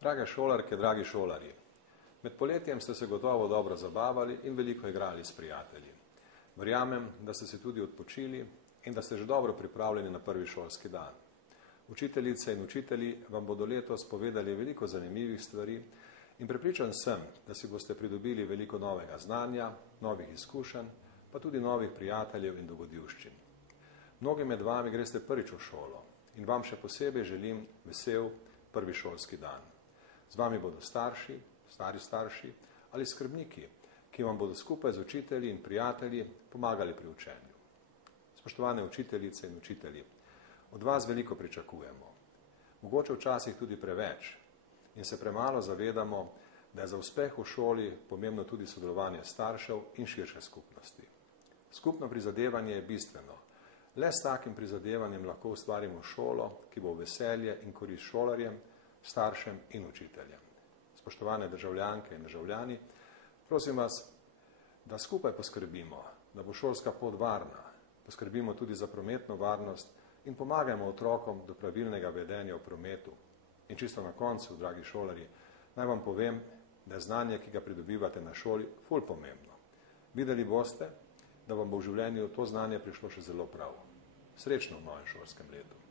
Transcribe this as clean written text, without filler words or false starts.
Drage šolarke, dragi šolarji, med poletjem ste se gotovo dobro zabavali in veliko igrali s prijatelji. Verjamem, da ste se tudi odpočili in da ste že dobro pripravljeni na prvi šolski dan. Učiteljice in učitelji vam bodo letos povedali veliko zanimivih stvari in prepričan sem, da si boste pridobili veliko novega znanja, novih izkušenj, pa tudi novih prijateljev in dogodivščin. Mnogi med vami greste prvič v šolo in vam še posebej želim vesel prvi šolski dan. Z vami bodo starši, stari starši ali skrbniki, ki vam bodo skupaj z učitelji in prijatelji pomagali pri učenju. Spoštovane učiteljice in učitelji, od vas veliko pričakujemo. Mogoče včasih tudi preveč in se premalo zavedamo, da je za uspeh v šoli pomembno tudi sodelovanje staršev in širše skupnosti. Skupno prizadevanje je bistveno. Le s takim prizadevanjem lahko ustvarimo šolo, ki bo veselje in korist šolarjem, staršem in učiteljem. Spoštovane državljanke in državljani, prosim vas, da skupaj poskrbimo, da bo šolska pot varna, poskrbimo tudi za prometno varnost in pomagajmo otrokom do pravilnega vedenja v prometu. In čisto na koncu, dragi šolarji, naj vam povem, da je znanje, ki ga pridobivate na šoli, ful pomembno. Videli boste, da vam bo v življenju to znanje prišlo še zelo prav. Srečno v novem šolskem letu.